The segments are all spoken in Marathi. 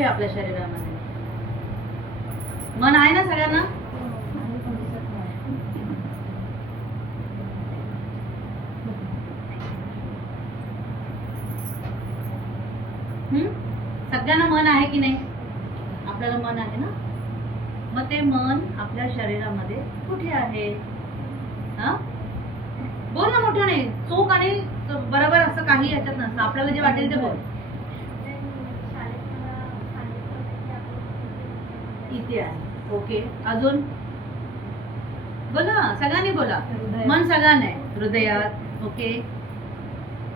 कुठे आपल्या शरीरामध्ये? मन आहे ना सगळ्यांना? सगळ्यांना मन आहे की नाही? आपल्याला मन आहे ना? मग ते मन आपल्या शरीरामध्ये कुठे आहे? हा, बोल ना मोठ्याने. चूक आणि बरोबर असं काही याच्यात नसतं, आपल्याला जे वाटेल ते बोल. इथे आहे. ओके, अजून बोला, सगळ्यांनी बोला. मन सगळ्यांना आहे. हृदयात. ओके,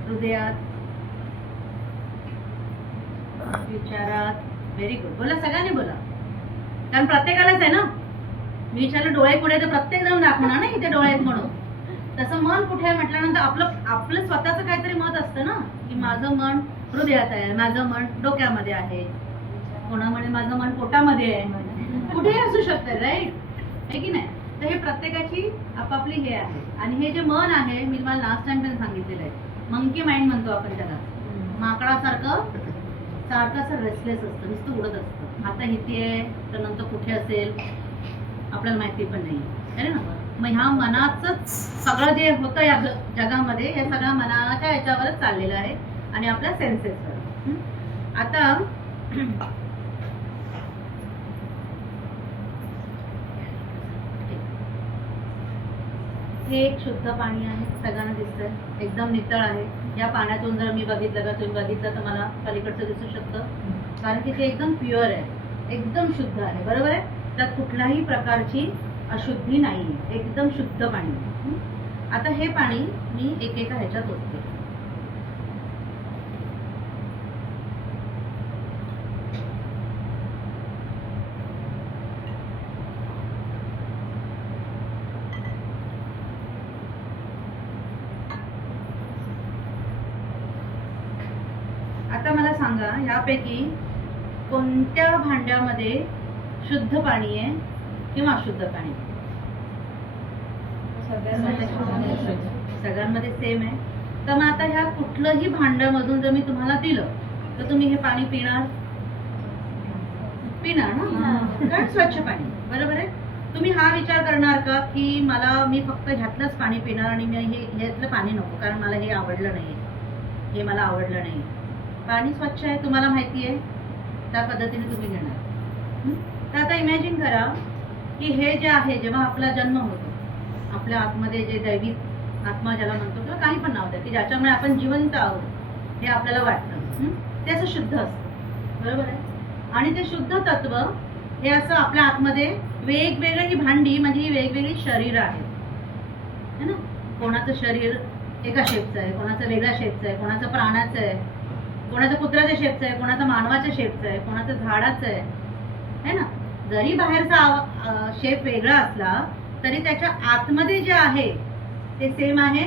हृदयात, विचारात. Very good. बोला, सगळ्यांनी बोला, कारण प्रत्येकालाच आहे ना. मी विचारलं डोळे पुढे, तर प्रत्येक जण दाखवणार ना इथे डोळे आहेत म्हणून. तसं मन कुठे आहे म्हटल्यानंतर आपलं स्वतःचं काहीतरी मत असतं ना, की माझं मन हृदयात आहे, माझं मन डोक्यामध्ये आहे, कोणामध्ये माझं मन पोटामध्ये आहे, कुठेही असू शकतं. राईट आहे की नाही? तर हे प्रत्येकाची आपापली हे आहे. आणि हे जे मन आहे, मी तुम्हाला लास्ट टाइम पण सांगितलेलं आहे, मंकी माइंड म्हणतो आपण त्याला. माकडासारखं सारखं असं रेस्टलेस असतं, नुसतं उडत असतं. आता इथे आहे तर नंतर कुठे असेल आपल्याला माहिती पण नाही आहे ना. मग ह्या मनाचंच सगळं जे होतं या जगामध्ये, हे सगळं मनाच्या याच्यावरच चाललेलं आहे आणि आपल्या सेन्सेसवर. आता हे एक शुद्ध पाणी आहे, सगळ्यांना दिसतंय, एकदम नितळ आहे. या पाण्यातून जर मी बघितलं का, तुम्ही बघितलं तर मला पलीकडचं दिसू शकतं, कारण की ते एकदम प्युअर आहे, एकदम शुद्ध आहे. बरोबर आहे? त्यात कुठल्याही प्रकारची अशुद्धी नाही, एकदम शुद्ध पाणी. आता हे पाणी मी एकेका ह्याच्यात ओतते. आता मला सांगा, यापैकी कोणत्या भांड्यामध्ये शुद्ध पाणी आहे किंवा अशुद्ध पाणी? सगळ्यांमध्ये सेम आहे. तर मग आता ह्या कुठलंही भांड्यामधून जर मी तुम्हाला दिलं तर तुम्ही हे पाणी पिणार ना, कारण स्वच्छ पाणी. बरोबर आहे? तुम्ही हा विचार करणार का की मी फक्त ह्यातलंच पाणी पिणार आणि मी ह्यातलं पाणी नको, कारण मला हे आवडलं नाही, हे मला आवडलं नाही. पाणी स्वच्छ आहे, तुम्हाला माहिती आहे, त्या पद्धतीने तुम्ही घेणार. तर आता इमॅजिन करा की हे जे आहे, जेव्हा आपला जन्म होतो, आपल्या आतमध्ये जे दैविक आत्मा ज्याला म्हणतो किंवा काही पण नाव द्या, की ज्याच्यामुळे आपण जिवंत आहोत हे आपल्याला वाटतं, ते असं शुद्ध असतं. बरोबर आहे? आणि ते शुद्ध तत्व हे असं आपल्या आतमध्ये वेगवेगळी ही भांडी म्हणजे ही वेगवेगळी शरीर आहेत है ना. कोणाचं शरीर एका शेपचं आहे, कोणाचं वेगळ्या शेपचं आहे, कोणाचं प्राण्याचं आहे, कोणाचं कुत्र्याच्या शेपचं आहे, कोणाचं मानवाच्या शेपचं आहे, कोणाचं झाडाचं आहे ना. जरी बाहेरचा शेप वेगळा असला तरी त्याच्या आतमध्ये जे आहे ते सेम आहे.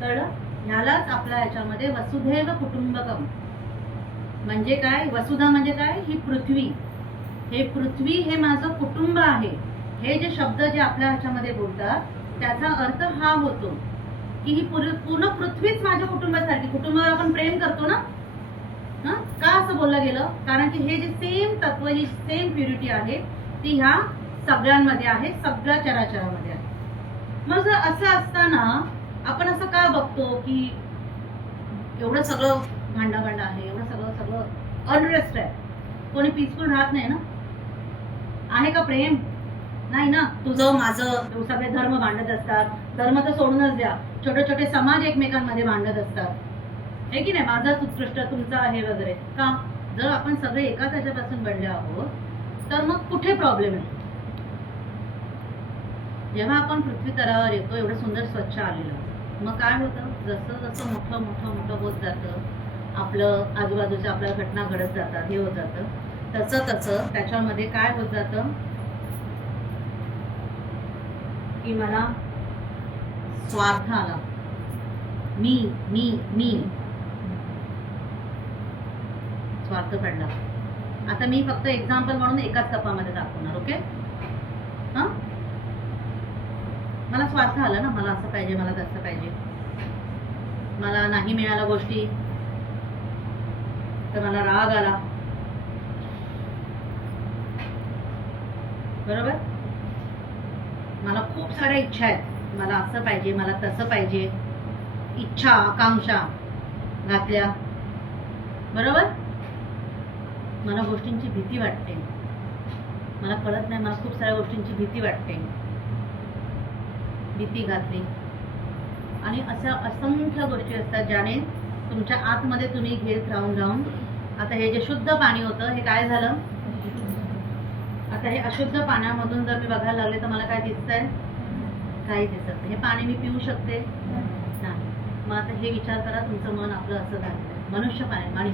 कळलं? ह्यालाच आपल्या याच्यामध्ये वसुधैव कुटुंबकम म्हणजे काय? वसुधा म्हणजे काय? ही पृथ्वी. हे पृथ्वी हे माझं कुटुंब आहे. हे जे शब्द जे आपल्या ह्याच्यामध्ये बोलतात त्याचा अर्थ हा होतो की ही पूर्ण पृथ्वीच माझ्या कुटुंबासारखी. कुटुंबावर आपण प्रेम करतो ना. का असं बोललं गेलं? कारण की हे जे सेम तत्व, ही सेम प्युरिटी आहे ती ह्या सगळ्यांमध्ये आहे, सगळ्या चराचरामध्ये आहे. मग जर असं असताना आपण असं का बघतो की एवढं सगळं भांडाभांड आहे, एवढं सगळं अनरेस्ट आहे, कोणी पीसफुल राहत नाही ना. आहे का प्रेम? नाही ना. तुझं माझं सगळे धर्म भांडत असतात. धर्म तर सोडूनच द्या, छोटे छोटे समाज एकमेकांमध्ये भांडत असतात, हे की नाही. माझाच उत्कृष्ट, तुमचा आहे वगैरे. का? जर आपण सगळे एकाच ह्याच्यापासून बनले आहोत तर मग कुठे प्रॉब्लेम आहे? जेव्हा आपण पृथ्वी तलावर येतो, एवढं सुंदर स्वच्छ आलेलं, मग काय होतं? जसं जसं मोठं मोठं मोठं होत जातं, आपलं आजूबाजूच्या आपल्या घटना घडत जातात, हे होत जातं, तसं तसं त्याच्यामध्ये काय होत जातं की मला स्वार्थ आला. मी मी मी स्वार्थ पडला. आता मी फक्त एक्झाम्पल म्हणून एकाच कपामध्ये दाखवणार. ओके? हा, मला स्वार्थ आला ना, मला असं पाहिजे, मला तसं पाहिजे, मला नाही मिळाल्या गोष्टी तर मला राग आला, बरोबर. मला खूप साऱ्या इच्छा आहेत, मला असं पाहिजे, मला तसं पाहिजे, इच्छा आकांक्षा घातल्या. बरोबर. मला गोष्टींची भीती वाटते, मला कळत नाही, मला खूप साऱ्या गोष्टींची भीती वाटते, भीती घातली. आणि अशा असंख्य गोष्टी असतात ज्याने तुमच्या आतमध्ये तुम्ही घेत राहून राहून आता हे जे शुद्ध पाणी होतं हे काय झालं, आता हे अशुद्ध पाण्यामधून जर मी बघायला लागले तर मला काय दिसतंय, काही दिसत नाही. हे पाणी मी पिऊ शकते नाही. मग आता हे विचार करा, तुमचं मन आपलं असं झालं मनुष्य पाणी, आणि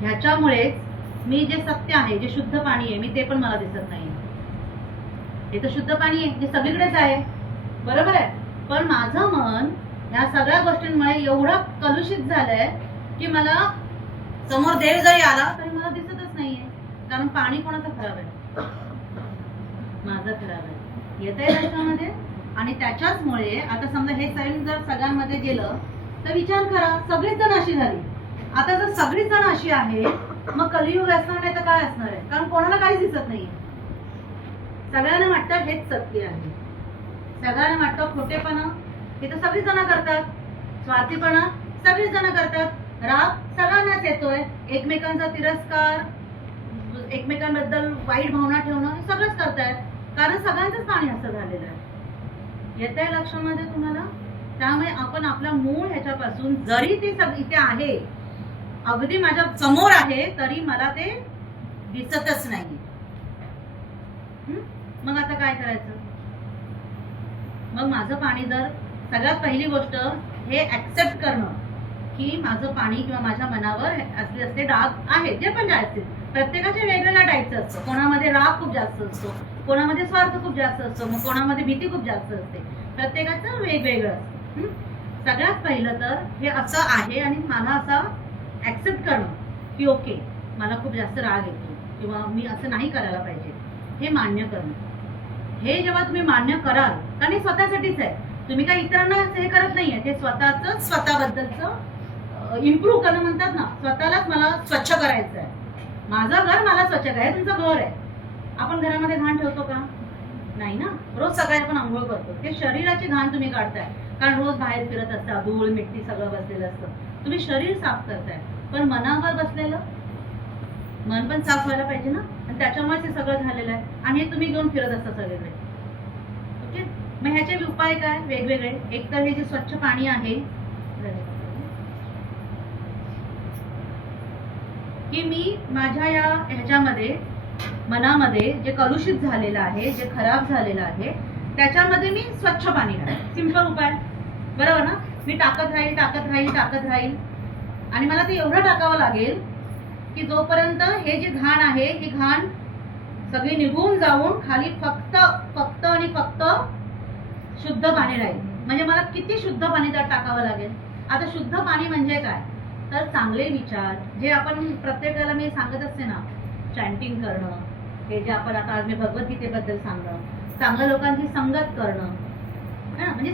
ह्याच्यामुळेच मी जे सत्य आहे, जे शुद्ध पाणी आहे, मी ते पण मला दिसत नाही. हे तर शुद्ध पाणी आहे जे सगळीकडेच आहे, बरोबर आहे. पण माझं मन ह्या सगळ्या गोष्टींमुळे एवढं कलुषित झालंय की मला समोर देव जरी आला तरी मला दिसतच नाहीये. कारण पाणी कोणाचं खराब आहे, माझं खराब आहे. येत आहे लक्षामध्ये. आणि त्याच्याचमुळे आता समजा हे सैन जर सगळ्यांमध्ये गेलं तर विचार करा, सगळीच जण अशी झाली. आता जर सगळीच जण अशी आहे मग कलियुग असणार नाही तर काय असणार आहे, कारण कोणाला काही दिसत नाहीये. सगळ्यांना वाटतं हेच सत्य आहे, सगळ्यांना वाटतं खोटेपणा हे तर सगळीच जण करतात, स्वार्थीपणा सगळीच जण करतात, राग सगळ्यांनाच येतोय, एकमेकांचा तिरस्कार, एकमेकांबद्दल वाईट भावना ठेवणं हे सगळंच करतायत, कारण सगळ्यांचंच पाणी असं झालेलं आहे. येत आहे लक्षामध्ये तुम्हाला. त्यामुळे आपण आपल्या मूळ ह्याच्यापासून, जरी ते इथे आहे, अगदी माझ्या समोर आहे, तरी मला ते दिसतच नाही. मग आता काय करायचं. मग माझं पाणी जर, सगळ्यात पहिली गोष्ट हे ऍक्सेप्ट करणं की माझं पाणी किंवा माझ्या मनावर असले डाग आहेत, जे पण असतील. प्रत्येकाच्या वेगवेगळ्या टाईपचं असतं. कोणामध्ये राग खूप जास्त असतो, कोणामध्ये स्वार्थ खूप जास्त असतो, मग कोणामध्ये भीती खूप जास्त असते. प्रत्येकाचं वेगवेगळं असतं. सगळ्यात पहिलं तर हे असं आहे आणि मला असं ऍक्सेप्ट करणं की ओके, मला खूप जास्त राग येतो किंवा मी असं नाही करायला पाहिजे, हे मान्य करणं. हे जेव्हा तुम्ही मान्य कराल, कारण हे स्वतःसाठीच आहे, तुम्ही काही इतरांना हे करत नाहीये, ते स्वतःचं, स्वतःबद्दलचं इम्प्रूव्ह करणं म्हणतात ना. स्वतःलाच मला स्वच्छ करायचं आहे, माझं घर मला स्वच्छ करायचं. तुमचं घर आहे, आपण घरामध्ये घाण ठेवतो का, नाही ना. रोज सकाळी आपण आंघोळ करतो, ते शरीराची घाण तुम्ही काढताय, कारण रोज बाहेर फिरत असता, धूळ मिट्टी सगळं बसलेलं असतं. तुम्ही शरीर साफ करताय, पण मनावर बसलेलं मन पण साफ व्हायला पाहिजे ना. आणि त्याच्यामुळेच हे सगळं झालेलं आहे, आणि हे तुम्ही घेऊन फिरत असता सगळीकडे. ओके. मग ह्याचे उपाय काय वेगवेगळे. एक तर हे जे स्वच्छ पाणी आहे, की मी माझ्या या ह्याच्यामध्ये मनामध्ये जे कलुषित झालेलं आहे, जे खराब झालेलं आहे, त्याच्यामध्ये मी स्वच्छ पाणी टाकेन. सिंपल उपाय, बरोबर ना. मी टाकत राहील टाकत राहील टाकत राहील, आणि मला ते एवढं टाकावं लागेल की जोपर्यंत हे जे घाण आहे, ही घाण सगळी निघून जाऊन खाली फक्त फक्त आणि फक्त शुद्ध पाणी राहील. म्हणजे मला किती शुद्ध पाणी त्यात टाकावं लागेल. आता शुद्ध पाणी म्हणजे काय, तर चांगले विचार, जे आपण प्रत्येकाला मी सांगत असते ना, चॅन्टिंग करणं, हे जे आपण आता आज मी भगवद्गीतेबद्दल सांगणं, चांगल्या लोकांची संगत करणं, म्हणजे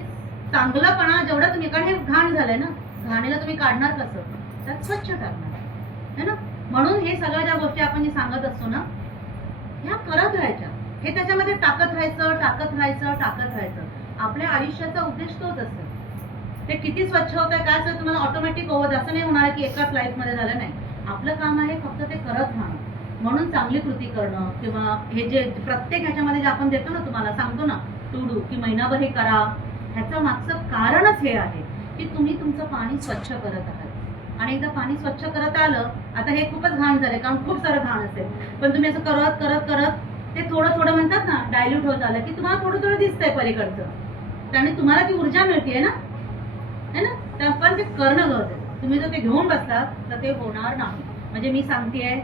चांगलंपणा जेवढं तुम्ही, कारण हे घाण झालंय ना, घाणीला तुम्ही काढणार कसं, त्यात स्वच्छ करणार है ना. म्हणून हे सगळ्या ज्या गोष्टी आपण जे सांगत असतो ना, ह्या करत राहायच्या. हे त्याच्यामध्ये टाकत राहायचं टाकत राहायचं टाकत राहायचं. आपल्या आयुष्याचा उद्देश तोच असतो. ते किती स्वच्छ होत आहे काय असं तुम्हाला ऑटोमॅटिक होत, असं नाही होणार की एकाच लाईफ मध्ये झालं, नाही. आपलं काम आहे फक्त ते करत राहणं. म्हणून चांगली कृती करणं, किंवा हे जे प्रत्येक ह्याच्यामध्ये जे आपण देतो ना, तुम्हाला सांगतो ना टू डू, की महिनाभर हे करा, ह्याचं मागचं कारणच हे आहे की तुम्ही तुमचं पाणी स्वच्छ करत आहात. आणि एकदा पाणी स्वच्छ करत आलं, आता हे खूपच घाण झालंय कारण खूप सारं घाण असेल, पण तुम्ही असं करत करत करत ते थोडं थोडं म्हणतात ना डायल्यूट होत आलं की तुम्हाला थोडं थोडं दिसतंय पलीकडचं, त्याने तुम्हाला ती ऊर्जा मिळतेय ना, है ना. तर पण ते करणं गरजेचं आहे. तुम्ही जर ते घेऊन बसलात तर ते होणार नाही. म्हणजे मी सांगतेय,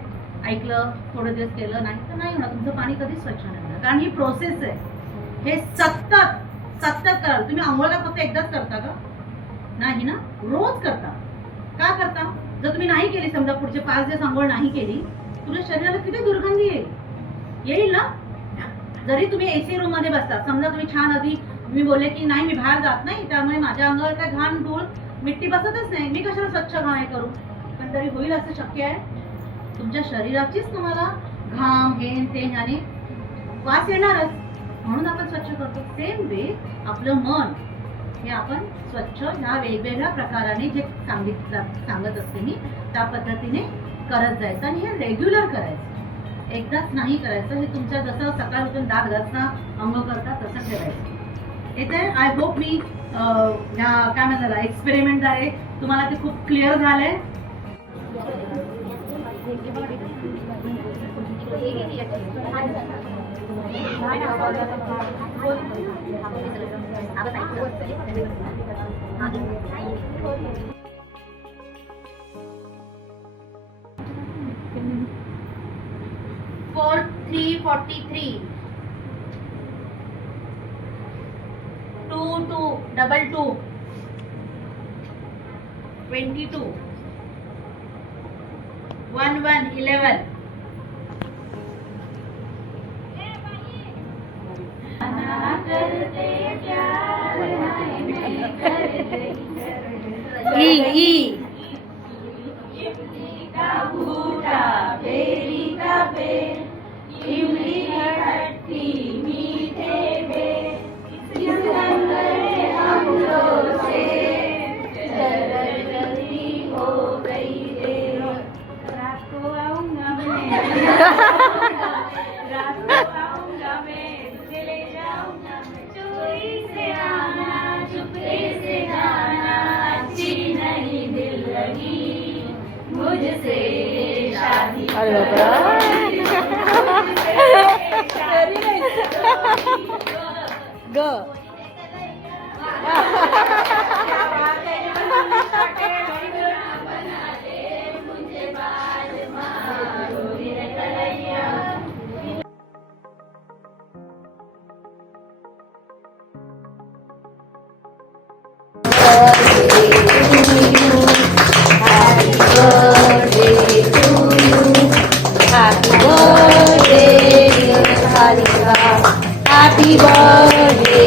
ऐकलं, थोडे दिवस केलं नाही तर नाही होणार, तुमचं पाणी कधीच स्वच्छ नाही होणार. कारण ही प्रोसेस आहे, हे सतत सतत कराल. तुम्ही आंघोळला फक्त एकदाच करता का, नाही ना, रोज करता. का करता. जर तुम्ही नाही केली, समजा पुढचे 5 दिवस आंघोळ नाही केली, तुझ्या शरीराला किती दुर्गंधी येईल ना. जरी तुम्ही एसी रूम मध्ये बसता, समजा तुम्ही छान, आधी मी बोलले की नाही मी बाहेर जात नाही, त्यामुळे माझ्या अंगावर काय घाण धूळ मिट्टी बसतच नाही, मी कशाला स्वच्छ घाण करू, पण तरी होईल असं शक्य आहे. तुमच्या शरीराचीच तुम्हाला घाम हे ते आणि वास येणारच, म्हणून आपण स्वच्छ करतो. सेम वे आपलं मन हे आपण स्वच्छ ह्या वेगवेगळ्या प्रकाराने जे सांगत असते मी त्या पद्धतीने करत जायचं आणि हे रेग्युलर करायचं, एकदाच नाही करायचं. हे तुमच्या जसं सकाळ उठून दाग घासता अंघोळ करता तसं ठेवायचं. इथे आय होप मी काय म्हणतात एक्सपेरिमेंट आहे तुम्हाला ते खूप क्लिअर झालंय. फोर 343 22 22 22 11 11 ई का भूटा बेरी का बे इमली खट्टी मीठे बे इस रंगले हमलों से जल्दी हो गई रे रात को आऊंगा मैं रात को आऊंगा मैं चले जाऊंगा चोरी से आना चुपके से जाना अच्छी नहीं दिल लगी मुझसे शादी ग Happy birthday